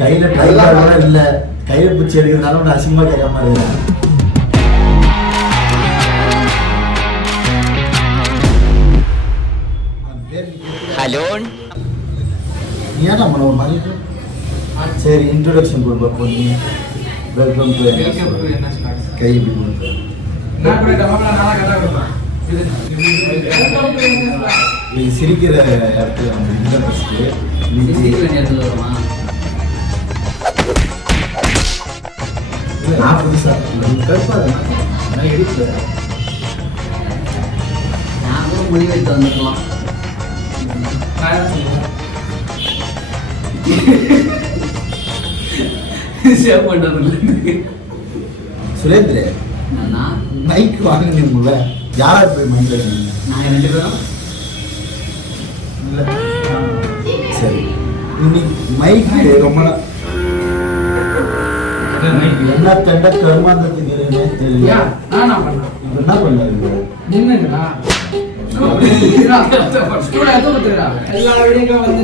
கையில டைலர் இல்ல, கையில பிடிச்சி எடுக்கிறதுனால ஒன்று அசிங்கமா கேட்காம இருக்கு. ஹலோ, ஏன் நம்ம ஒரு மாதிரி சரி இன்ட்ரோடக்ஷன் கொடுப்போம். பொண்ணு வெல்கம் டு கை நீ சிரிக்கிற இடத்துல நான் புதுசா எடுக்கல, நான் கூட முடிவு எடுத்து வந்துருக்கலாம். சுரேந்திர மைக் வாங்கினீங்கள, யாரா போய் மைக் நாங்கள் 2 பேரும் இல்லை. சரி, இன்னைக்கு மைக் ரொம்ப என்ன தண்ட கருமாந்தத்துக்கு தெரியல. என்ன பண்ணாரு நின்னுங்களா எல்லா வீடியோக்கும் வந்து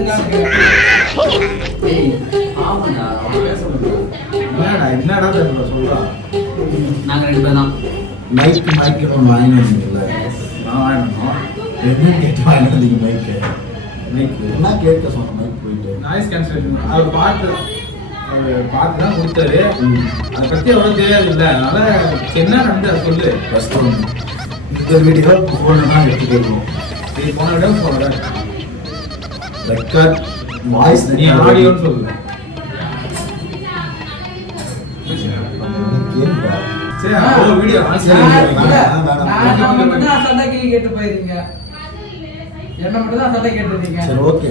என்னடா சொல்றான். நாங்கள் 2 பேர் தான். மைக் ஒன்று வாங்கி வந்தீங்கல்ல, நான் வாங்கணும். என்ன கேட்டு வாங்கி வந்தீங்க? மைக் என்ன கேட்க சொன்ன? மைக் போயிட்டு நாய்ஸ் கேன்சலேஷன் அவர் பார்த்து தான் கொடுத்தாரு. அதை பற்றி எவ்வளோ தெரியாது இல்லை, அதனால என்ன நடந்து அதை சொல்லு. ஃபர்ஸ்ட் இந்த வீடியோ ஃபோன் தான் எடுத்துக்கிறோம். இது போன விட சொல்கிறேன், ரெக்கார்ட் வாய்ஸ் நீ ஆடியோன்னு சொல்லல. சரி, அவ்வளோ வீடியோ கேட்டு போயிருங்க. என்ன மட்டும் தான் சண்டை கேட்டுருக்கீங்க. சரி, ஓகே.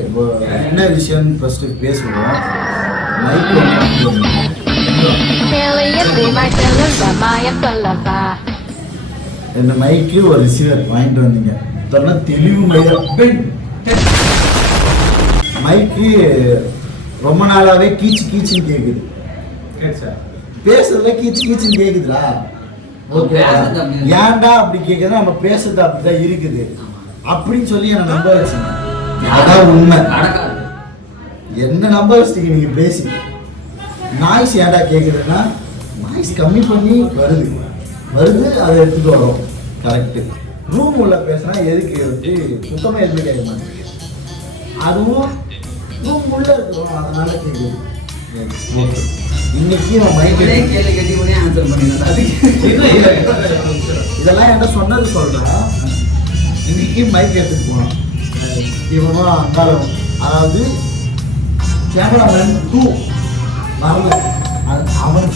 என்ன விஷயம் ஃபர்ஸ்ட் பேசுவோம். இந்த மைக்கு ஒரு ரிசீவர் வாங்கிட்டு வந்தீங்க. இதெல்லாம் தெளிவு மைக்கு ரொம்ப நாளாவே கீச்சுன்னு கேக்குது. பேசுறதுல கீச்சுன்னு கேக்குதுடா. ஓகே, ஏன்டா அப்படி கேக்குது? நம்ம பேசுறது அப்படிதான் இருக்குது அப்படின்னு சொல்லி என்ன நம்ப வச்சுங்க. அதான் உண்மை. என்ன நம்ப வச்சிட்டீங்க நீங்க பேசி. நாய்ஸ் ஏன்டா கேக்குதுன்னா, நாய்ஸ் கம்மி பண்ணி வருது, அதை எடுத்துட்டு வரோம். கரெக்டு. ரூம் உள்ள பேசுனா எதுக்கு வந்து சுத்தமாக எதுவுமே கேட்க மாட்டேங்குது. அதுவும் ரூம் உள்ள இருக்கிறோம், அதனால கேட்குது. இன்னைக்கு இதெல்லாம் என்ன சொன்னது சொல்றா. இன்னைக்கு மைக் எடுத்துட்டு போனோம். இவனும் அந்தாலும், அதாவது கேமராமேன் 2 வரல. அவன்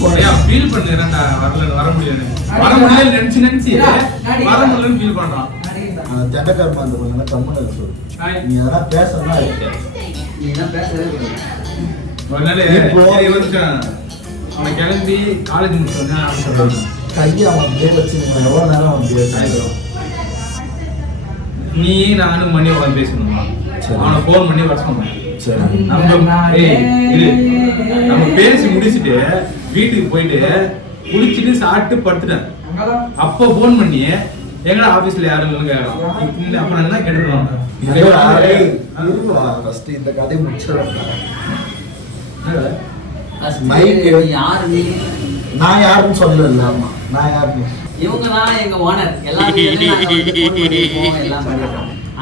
ஃபீல் பண்ணுறேன்டா, வர முடியல நினைச்சு வர முடியலன்னு ஃபீல் பண்றான். அந்த தெண்டக்காரமா அந்த கொஞ்சம் கம்மன் சொல்லு. நீ அதெல்லாம் பேசணும்னா நீ என்ன பேசவே அவனை கிளம்பி காலேஜ் முடிச்சு கையை அவன் அப்படியே வச்சு எவ்வளோ நேரம் அவன் பேசுறான். நீ நானும் மணி உட்காந்து பேசணுமா? அவனை ஃபோன் பண்ணி வர சொன்னேன். நம்ம பேசி முடிச்சுட்டு வீட்டுக்கு போயிட்டு குளிச்சுட்டு சாப்பிட்டு படுத்துட்டேன். அப்போ போன் பண்ணி எங்கடா ஆபீஸ்ல யாரும் இல்லைங்க, அப்ப நான் என்ன கேட்டுருவோம். இந்த கதை முடிச்சிடலாம். நான் யாருன்னு சொல்லல. நான் யாருன்னு, இவங்க தான் எங்க ஓனர். எல்லாம்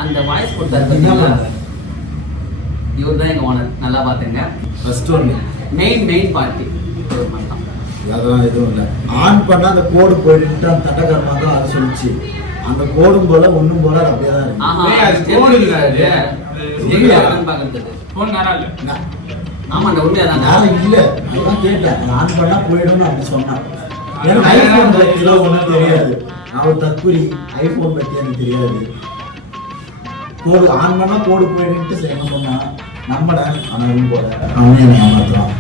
அந்த வாய்ஸ் கொடுத்தாரு. இவர் தான் எங்க ஓனர், நல்லா பாத்துங்க. First one main party. அதெல்லாம் எதுவும் இல்லை. ஆன் பண்ணா அந்த கோடு போயிட்டு அந்த தட்டக்காரமா தான் அது சொல்லிச்சு. அந்த கோடும் போல ஒண்ணும் போல அப்படியே தான் இருக்கு. ஆமாண்டா, உண்மையாதான். யாரும் இல்ல, அதான் கேட்டேன். ஆன் பண்ணா போயிடும்னு அப்படி சொன்னான். எனக்கு ஐபோன் பத்தியெல்லாம் ஒன்றும் தெரியாது. நான் ஒரு தற்குறி, ஐபோன் பத்தி எனக்கு தெரியாது. கோடு ஆன் பண்ணா கோடு போயிடுன்ட்டு என்ன சொன்னான். நம்பட ஆனால் போல அவன் என்ன ஏமாத்துறான்.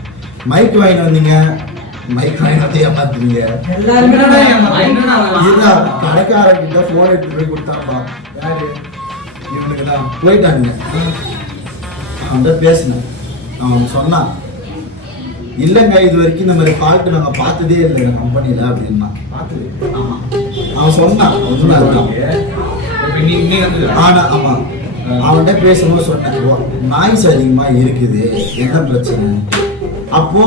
மைக் வாங்கிட்டு வந்தீங்க, மைக் வாங்கி வந்து ஏமாத்துறீங்க. கடைக்காரங்கிட்ட போன் எடுத்து போய் கொடுத்தாப்பா. யாரு? இவனுக்கு தான் போயிட்டாங்க. அவன் பேசினேன். அவன் சொன்னான், இல்லைங்க இது வரைக்கும் இந்த மாதிரி ஃபால்ட்டு நாங்கள் பார்த்ததே இல்லை எங்கள் கம்பெனியில் அப்படின்னா. பார்த்தது அவன் சொன்னான். ஆனால் ஆமாம் அவன்கிட்ட பேசும்போது சொன்னேன் நாய்ஸ் அதிகமா இருக்குது, என்ன பிரச்சனை? அப்போ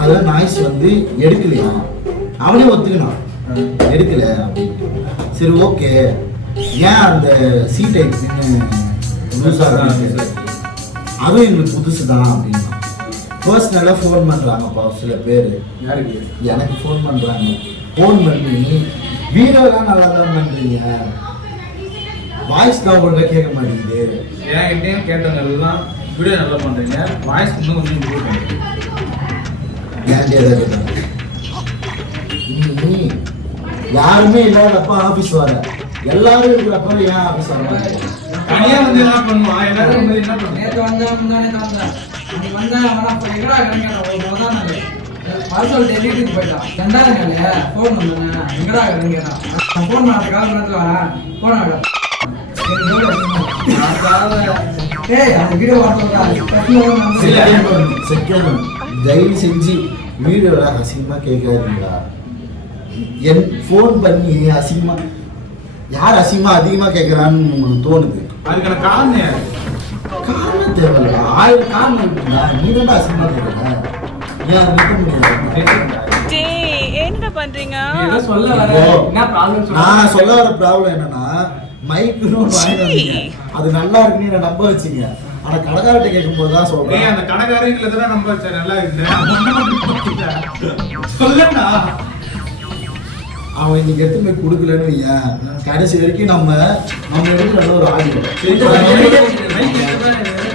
அதில் நாய்ஸ் வந்து எடுக்கலையா, அவனே ஒத்துக்கினான் எடுக்கல அப்படின்ட்டு. சரி ஓகே, ஏன் அந்த சி டைப் லூஸாக அதுவும் எங்களுக்கு புதுசு தான் அப்படின்னா பர்சனலாக ஃபோன் பண்ணுறாங்கப்பா சில பேர். எனக்கு ஃபோன் பண்ணுறாங்க, ஃபோன் பண்ணி வீடியோலாம் நல்லா தான் பண்ணுறீங்க, வாய்ஸ் தான் ஒழுங்காக கேட்க மாட்டேங்குது. என்கிட்டயும் கேட்டவங்க எல்லாம் வீடியோ நல்லா பண்ணுறீங்க, வாய்ஸ் இன்னும் கொஞ்சம் இம்ப்ரூவ் பண்ணுறீங்க. ஏன்டே தான் கேட்டாங்க. நீ யாருமே இல்லாதப்ப ஆஃபீஸ் வர, எல்லாரும் இருக்கிறப்ப ஏன் ஆஃபீஸ் வர? தனியா வந்து என்ன பண்ணுவான், எல்லாரும் வந்து என்ன பண்ணுவாங்க? நேற்று வந்தேன் முன்னாடி தான் அன்னைக்கு வந்தேன். ஆனால் இப்போ எங்கடா கிடைக்கிறேன் ஒரு முதல் நாள் பார்சல் டெலிவரிக்கு போயிட்டான். ரெண்டாவது நாள் ஃபோன் வந்தேன், எங்கடா கிடைக்கிறேன் நான் ஃபோன் பண்ணுறது கால் நேரத்தில் வரேன் ஃபோன் ஆகிடும். ஏய் அந்த வீடியோ தயவு செஞ்சு வீடியோல அசிங்கமா கேட்காதீங்களா? என் ஃபோன் பண்ணி அசிங்கமா யார் அசிங்கமா அதிகமா கேட்கறான்னு உங்களுக்கு தோணுது. அதுக்கான காரணம் யாரு? காரணம் தேவையில்ல, 1000 காரணம் இருக்குங்களா? நீ தான் அசிங்கமா கேட்கற, ஏன் நிற்க முடியாது? என்ன பண்றீங்க? நான் சொல்ல வர ப்ராப்ளம் என்னன்னா மைக்குன்னு வாங்கிட்டு வந்தீங்க, அது நல்லா இருக்குன்னு என்ன நம்ப வச்சீங்க. ஆனா கடைக்காரர்கிட்ட கேட்கும் போது தான் சொல்றேன், அந்த கடைக்காரங்களை தான் நம்ப வச்சேன் நல்லா இருக்கு சொல்லண்டா. அவன் இன்னைக்கு எடுத்து போய் கொடுக்கலன்னு வையேன், கடைசி வரைக்கும் நம்ம எடுக்கிற ஒரு ஆடியோ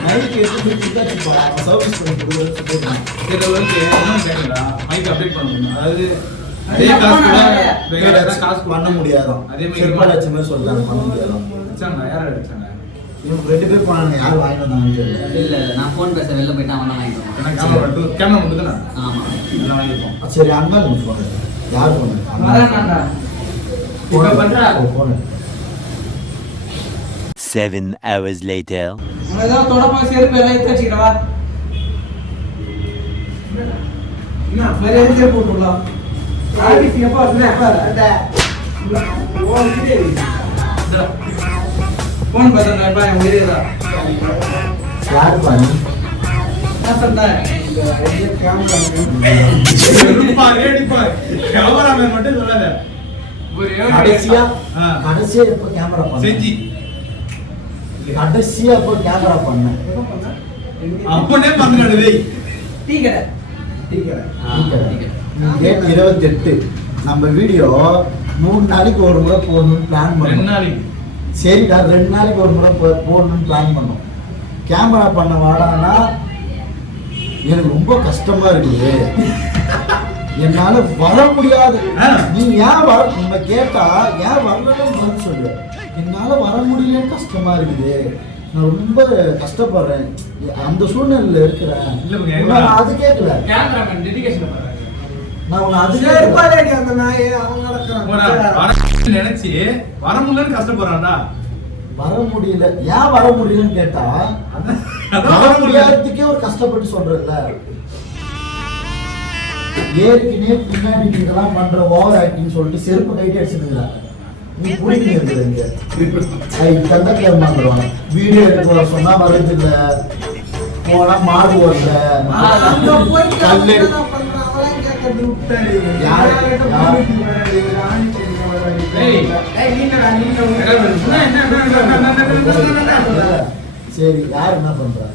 மைக்கு எடுத்து போய் கொடுத்தாச்சுப்பா, அவன் சர்வீஸ் பண்ணி கொடுக்குறேன்னு மைக் அப்டேட் பண்ணணும். அதாவது அதே காசு கூட சொல்லிட்டு காசு பண்ண முடியாதான். அதே மாதிரி செருப்பா லட்சம் பேர் சொல்றாங்க பண்ண முடியாதான். அடிச்சாங்க, யாரை அடிச்சாங்க? இவங்க 2 பேர் போனாங்க, யார் வாங்கிட்டு வந்தாங்கன்னு தெரியல. இல்ல நான் ஃபோன் பேச வெளில போயிட்டு அவன் தான் வாங்கிட்டு எனக்கு கேமரா மட்டும் தானே ஆமா எல்லாம் வாங்கிப்போம். சரி அண்ணா போன யார் போன வரேன்டா இப்போ பண்ணுறா போன 7 hours later. நம்ம ஏதாவது தொடப்பா செருப்பு எல்லாம் எடுத்து வச்சுக்கிட்டவா என்ன வேற எதுக்கே போட்டுடலாம். ஆடிக்கு எப்போ ஃபோன் பார்த்தா எப்பா என் உயிரே தான் யார் பண்ணி என்ன சொன்னேன் கேமராமேன் மட்டும் சொல்லாத. கடைசியா ஆ. கடைசியா எப்ப கேமரா பண்ண செஞ்சு கடைசியா எப்ப கேமரா பண்ண அப்பனே பண்றானே. டீ கடை டேட் 28. நம்ம வீடியோ 3 நாளைக்கு ஒரு முறை போடணும்னு பிளான் 2 பண்ணோம். நாளைக்கு சரிடா 2 நாளைக்கு ஒரு முறை போடணும்னு பிளான் பண்ணோம். கேமரா பண்ண வாடானா எனக்கு ரொம்ப கஷ்டமா இருக்குது, என்னால வர முடியாது. நீ ஏன் வர நம்ம கேட்டா ஏன் வரலன்னு பதில் சொல்லு. என்னால வர முடியலன்னு கஷ்டமா இருக்குது, நான் ரொம்ப கஷ்டப்படுறேன், அந்த சூழ்நிலையில இருக்கிறேன். நான் அது கேட்கல, கேமராமேன் டெடிகேஷன் பண்றாங்க. நான் உன்னை அது செருப்பாலேடி அந்த நாயே அவன் நடக்கறான். நினைச்சு வர முடியலன்னு கஷ்டப்படுறான்டா. வர முடியல, ஏன் வர முடியலன்னு கேட்டா வர முடியாததுக்கே ஒரு கஷ்டப்பட்டு சொல்றேன்ல. ஏற்கனவே பின்னாடி இதெல்லாம் பண்ற ஓவர் ஆக்டிங் சொல்லிட்டு செருப்பு கைட்டு அடிச்சுருக்கிறாங்க. நீ குடிக்க இருக்கிறீங்க தந்தக்கிழமை வந்துடுவாங்க, வீடியோ எடுத்து வர சொன்னா வரது இல்ல, போனா மாடு ஓடல கல்லு சரி யார் என்ன பண்றா?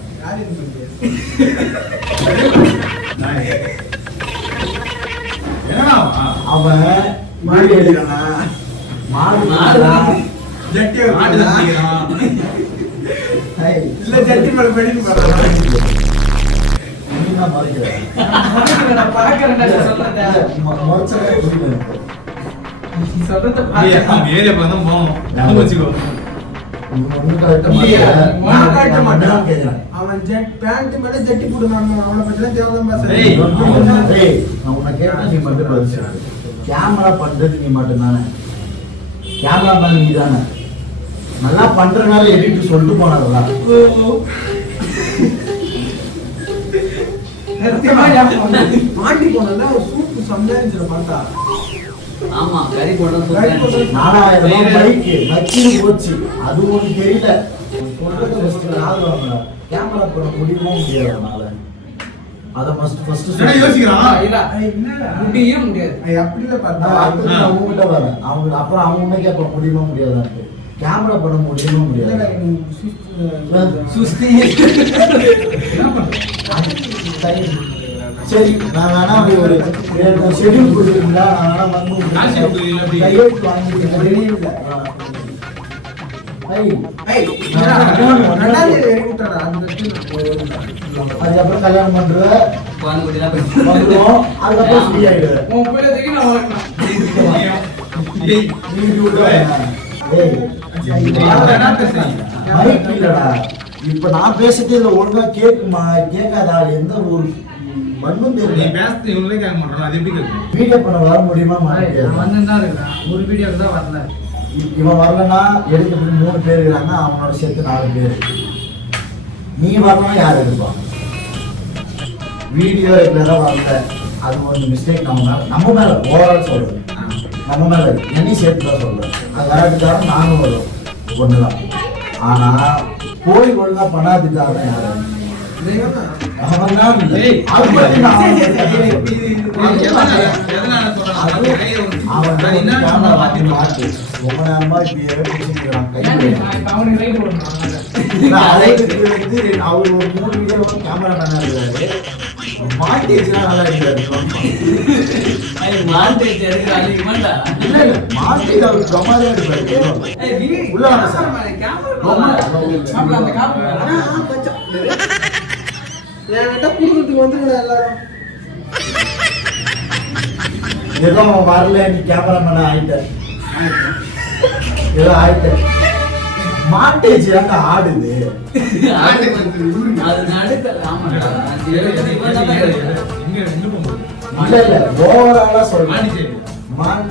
அவன் மாடு எடுக்கிறானா, மாடு ஜட்டி மாடு தட்டிக்கிறான். இல்ல ஜட்டி மேல பெடின்னு பாருங்க. நீங்க மறைக்கிறீங்க, நான் பறக்கறேன்டா சொல்றதே. மறைச்சவே புரியல. சொல்றத ஏரியா பாரு. பார்த்தா போவோம் நம்ம வச்சுக்கோ. அவன் ஜெட் பேண்ட் மேல ஜட்டி போடுறான், அவனை பத்தி தேவைதான் ஏய், கேமரா பண்றது நீ மட்டும் தானே, கேமரா மேல நீ தானே நல்லா பண்றதுனால எடிட்டு சொல்லிட்டு போனதா. மாட்டி போனல ஒரு சூப்பு சம்பாதிச்சுற பார்த்தா ஆமா கறி போடுறது 4000 பைக்கு நச்சுன்னு போச்சு, அது ஒண்ணு தெரியல. சொல்றது காது வாங்க கேமரா பண்ண முடியுமோ முடியாது அவனால அதை ஃபர்ஸ்ட் என்ன யோசிக்கிறான் இல்ல முடியே முடியாது அப்படி இல்ல பார்த்தா அவங்க கிட்ட வரேன் அவங்க அப்புறம் அவங்க உன்னை கேட்ப முடியுமா முடியாதான்ட்டு கேமரா பண்ண முடியுமா முடியாது சுஸ்தி சரி நான் வேணா ஒரு ஷெட்யூல் கொடுக்குறீங்களா நான் வேணா வந்து கையெழுத்து வாங்கிட்டு அதுக்கப்புறம் கல்யாணம் பண்றேன் வந்துடும் அதுக்கப்புறம் ஃப்ரீ ஆயிடுவேன் உன் பிள்ளைக்கு நான் வளர்க்கணும் மைக் இல்லடா இப்ப நான் பேசிட்டு இதுல ஒழுங்கா கேக்குமா கேட்காதா எந்த ஒரு மண்ணும் நீ தெரியல பேசுறது இவங்களே கேட்க மாட்டோம் அது எப்படி கேட்கும் வீடியோ பண்ண வர முடியுமா நான் மாட்டேங்குது வந்துதான் இருக்கிறேன் ஒரு வீடியோக்கு தான் வரல இவன் வரலன்னா எடுக்கிறதுக்கு 3 பேர் இருக்காங்க அவனோட சேர்த்து 4 பேர் நீ வரலாம் யார் எடுப்பான் வீடியோ ரெகுலரா வரல அது ஒரு மிஸ்டேக் நம்ம மேல ஓவரால் சொல்றேன் நம்ம மேல என்னையும் சேர்த்து தான் சொல்றேன் அது வராதுக்காக நானும் வரும் ஒண்ணுதான் ஆனா போய் ஒழுங்கா பண்ணாதுக்காக யாரு அவன் தான் இல்லை. அது பத்தி நான் அவனை அவன் என்ன கேமரா மாத்தி மாத்தி ரொம்ப நேரமா இப்படியே பிடிச்சிருக்கான் கையில அவனுக்கு ரைட் போடணும் அவர் ஒரு 3 வீடியோ கேமரா மேனா இருக்காரு மாட்டி வச்சுனா நல்லா இருக்காரு மாண்டேஜ் எடுக்கிறாங்க இவன்டா இல்ல இல்ல மாட்டி அவர் பிரமாதமா இருப்பாரு உள்ள வாங்க சார் மாப்பிள்ள அந்த காப்பு என்கிட்ட குடுக்கறதுக்கு வந்துருங்க எல்லாரும் ஏதோ அவன் வரல நீ கேமரா மேனா ஆயிட்ட ஏதோ ஆயிட்ட மாட்டேஜ் ஏங்க ஆடுது அது நடுக்கல ஆமாடா இங்க எங்க போகுது இல்ல இல்ல ஓவராலா சொல்றேன் மாட்டிச்சு.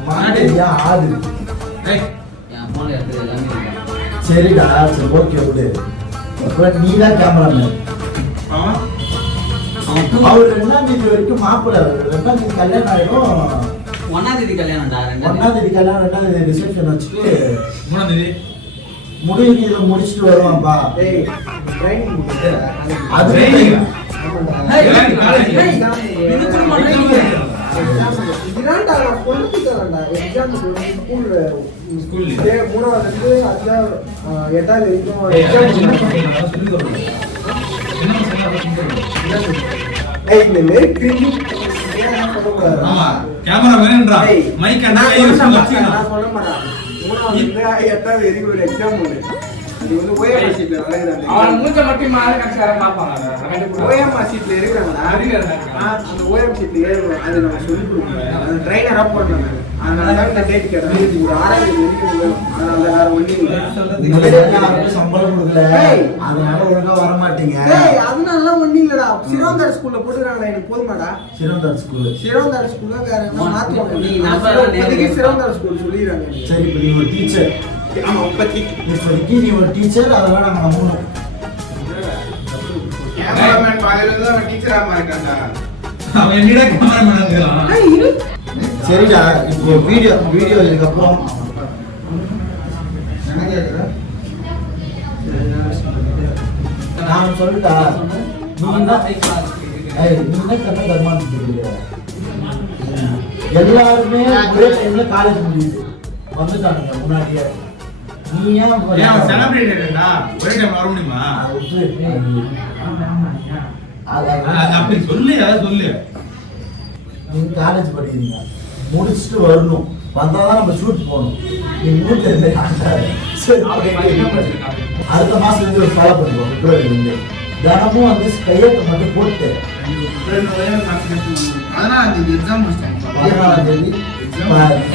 மாட்டேஜ் ஆடுது ஏய் என் போன்ல எடுத்தது எல்லாமே இருக்கு. சரிடா சரி ஓகே விடு அப்புறம் நீ தான் கேமராமேன் அவன் அவன் அவர் 2ஆம் தேதி வரைக்கும் மாப்பிள்ளை 2ஆம் தேதி கல்யாணம் ஆயிடும் 1ஆம் தேதி கல்யாணம்டா 1ஆம் தேதி கல்யாணம் 2ஆம் தேதி ரிசப்ஷன் வச்சுட்டு 3ஆம் தேதி முடிவு இதை முடிச்சுட்டு வருவான்பா ஏய் ட்ரைனிங் முடிச்சு அது training. இது குடும்பம் ரைட் இதான்டா நான் பொண்ணுக்கு தரேன்டா எக்ஸாமுக்கு ஸ்கூல்ல ஸ்கூல்ல. 3ஆவதுல இருந்து 8ஆவது வரைக்கும் ஏய், எக்ஸாம் என்ன பண்றீங்க? சொல்லிக் கொடுங்க. என்ன பண்றீங்க? ஏய் இந்த மாரி கிரிக்கி சொல்லக்கூடாது ஆமா கேமரா வேணும்ன்றா ஏய், மைக் நான் அண்டா சொல்ல யூஸ் மாட்டேன், பண்ணலாம் நான் சொல்ல மாட்டேன் 3ஆவதுல இருந்து 8ஆவது வரைக்கும் ஒரு எக்ஸாம் உண்டு இது வந்து ஓஎம்ஆர் சீட்ல வரைக்குது அவன் மூஞ்ச மட்டும் மாற கட்சியார பாப்பாங்க ஓஎம்ஆர் சீட்ல இருக்கிறாங்களா அந்த ஓஎம் சீட்ல ஏறுவோம் அது நம்ம சொல்லி கொடுக்கணும் அது ட்ரைனரா போடணும் அதனால தான் இந்த டேட் கேட்டேன் ஒரு 6ஆவது வரைக்கும் அதனால வேற ஒண்ணு இல்ல யாருக்கும் சம்பளம் கொடுக்கல ஏய். அதனால ஒழுங்கா வர மாட்டீங்க டேய் அதனால ஒண்ணு இல்லடா சிரோந்தார் ஸ்கூல்ல போட்டுறாங்களா எனக்கு போதுமாடா சிறந்தார் ஸ்கூல் சிரோந்தார் ஸ்கூல்ல வேற என்ன மாத்துவாங்க நீ நான் நம்பர் இப்போதைக்கு சிரோந்தார் ஸ்கூல் சொல்லிடுறாங்க சரி இப்ப நீ ஒரு டீச்சர் ஆமா இப்போதைக்கு இப்போதைக்கு நீ ஒரு டீச்சர் அதெல்லாம் நாங்க நம்பணும் கேமராமேன் பாயில தான் டீச்சரா மாறிட்டான்டா அவன் என்னடா கேமராமேன் இருக்கான் சரிடா இப்போ வீடியோ இதுக்கப்புறம் நான் சொல்லிட்டா எல்லாருமே ஒரே டைம்ல காலேஜ் முடியுது வந்துட்டானுங்க முன்னாடியே நீ ஏன் ஏன் அவன் செலிபிரிட்டிடா ஒரே டைம் வர முடியுமா அது அப்படி சொல்லு அத சொல்லு நீங்க காலேஜ் படிக்கிறீங்க முடிச்சுட்டு வரணும் வந்தாதான் நம்ம ஷூட் போகணும் நீ மூட்டை இருந்து சரி அடுத்த மாசம் இருந்து ஒரு ஃபாலோ பண்ணுவோம் பிப்ரவரில இருந்து தினமும் வந்து கையெழுத்து மட்டும் போட்டு 14ஆம் தேதி எக்ஸாம் முடிச்சிட்டேன் 14ஆம் தேதி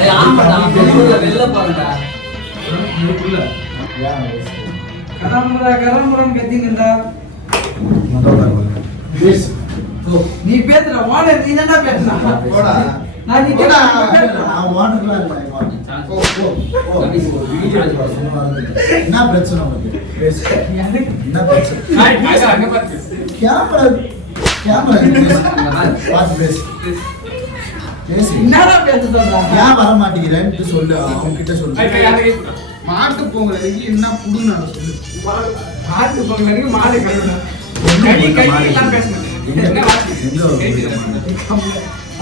ஏய் ஆமாடா வெளில வெளில போறடா இதுக்குள்ள கராமுரான்னு கத்திங்கடா பேசு நீ பேசுற ஓனர் நீ என்னடா பேசுற போடா நான் நீ போடா பேசுறேன் நான் வாண்டர்லாம் இல்லை போ போ போ என்ன பிரச்சனை உனக்கு பேசு என்ன பிரச்சனை கேமரா பார்த்து பேசு பேசு என்னடா பேச சொல்றாங்க ஏன் வர மாட்டேங்கிறேன்னு சொல்லு அவங்க கிட்ட சொல்லு மாட்டு பொங்கலுக்கு என்ன புடுங்க நான் சொல்லு. மாட்டு பொங்கலுக்கு மாடு கழுவணும். கடி எல்லாம் பேசணும். என்ன வாசி?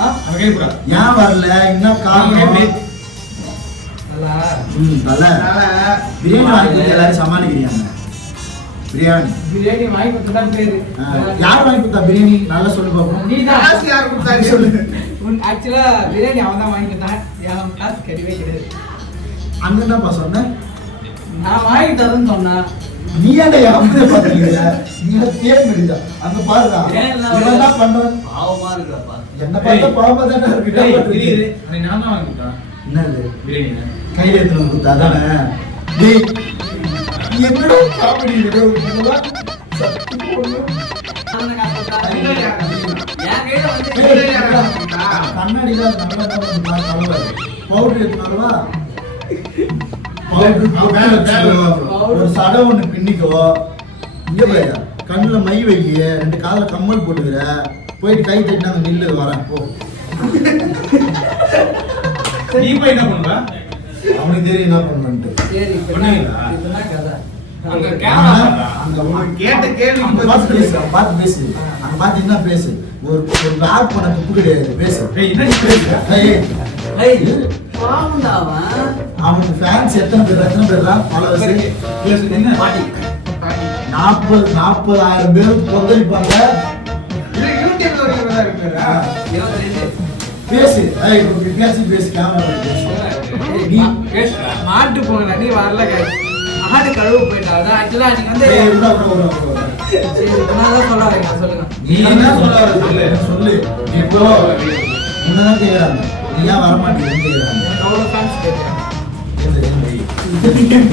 ஆ? அவன் கேட்குறா ஏன் வரல என்ன காரணம் நல்லா. நல்ல பிரியாணி வாங்கி கொடுத்து எல்லாரும் சமாளிக்கிறாங்க. பிரியாணி பிரியாணி வாங்கி கொடுத்தா பேரு. யார் வாங்கி கொடுத்தா பிரியாணி நல்லா சொல்லு பாப்போம். நீதான். காசு யார் கொடுத்தாங்க? சொல்லு. ஆக்சுவலா பிரியாணி அவன் தான் வாங்கி கொடுத்தான். என் காசு கிடையவே கிடையாது. அங்க என்னப்பா சொன்ன? நான் வாங்கி தரேன்னு சொன்னேன். நீ ஏன்டா அப்படியே பாத்துறீங்க? நீ தேன் முடிஞ்சா அங்க பாருடா. என்ன பண்றேன்? பாவமா இருக்குப்பா. என்ன பார்த்தா பாவமா தானே இருக்கு. தெரியுது அன்னைக்கு நான் தான் வாங்கி கொடுத்தேன் என்னது பிரியாணி. கையில எடுத்து கொடுத்தா தானே? டேய் என்னடா காமெடி இது? இதெல்லாம் சத்தி போடு. அவனை காசு கொடுத்தா. பிரியாணி யார் கொடுத்தா? என் கையில வந்து பிரியாணி யார் கொடுத்தா? கண்ணாடில நல்லா கலவை பவுடர் எடுத்துனாலவா ஒரு சடை ஒண்ணு பின்னிக்கோ. இங்க பாரு கண்ணுல மை வைக்க 2 காதுல கம்மல் போட்டுக்கிற போயிட்டு கை தட்டினா அந்த நில்லு வரேன் போ. நீ போய் என்ன பண்ணுவ? அவனுக்கு தெரியும் என்ன பண்ணணும்ட்டு. சரி இப்ப பண்ணீங்களா? இதுதான் கதை. அங்க ஆனா, கேமரா அங்க அவன் கேட்ட கேள்வி அங்க பார்த்து பேசு, அங்க பார்த்து பேசு. அங்க பார்த்து என்ன பேசு. ஒரு லாக் பண்ண துப்பு கிடையாது பேசு. ஏய், என்ன நீ பேசுற? ஏய், ஏய், பாவம்டா அவன். அவனுக்கு ஃபேன்ஸ் எத்தனை பேர்லாம் ஃபாலோவர்ஸ் பேசு, என்ன? பாட்டி. 40,000 பேர் கொந்தளிப்பாங்க. இது யூடியூப்ல வரைக்கும் தான் இருக்குல்ல? 22. பேசு. ஏய், இப்படி பேசி பேசு கேமரா பேசு. நீ மாட்டு பொங்கல் அடி வரல guys. ஆடு கழுவு போயிட்டா. அதான் ஆக்சுவலா நீங்க வந்து ஏய், விடா. சரி நான் தான் சொல்ல வரீங்க சொல்லுங்க. நீ என்ன சொல்ல வர சொல்லு. சொல்லு. இப்போ உன்னதான் கேக்குறாங்க. நீ ஏன் வரமாட்டேங்குன்னு கேக்குறாங்க. எனக்கு அவ்வளோ ஃபேன்ஸ் கேட்குறேன். என்ன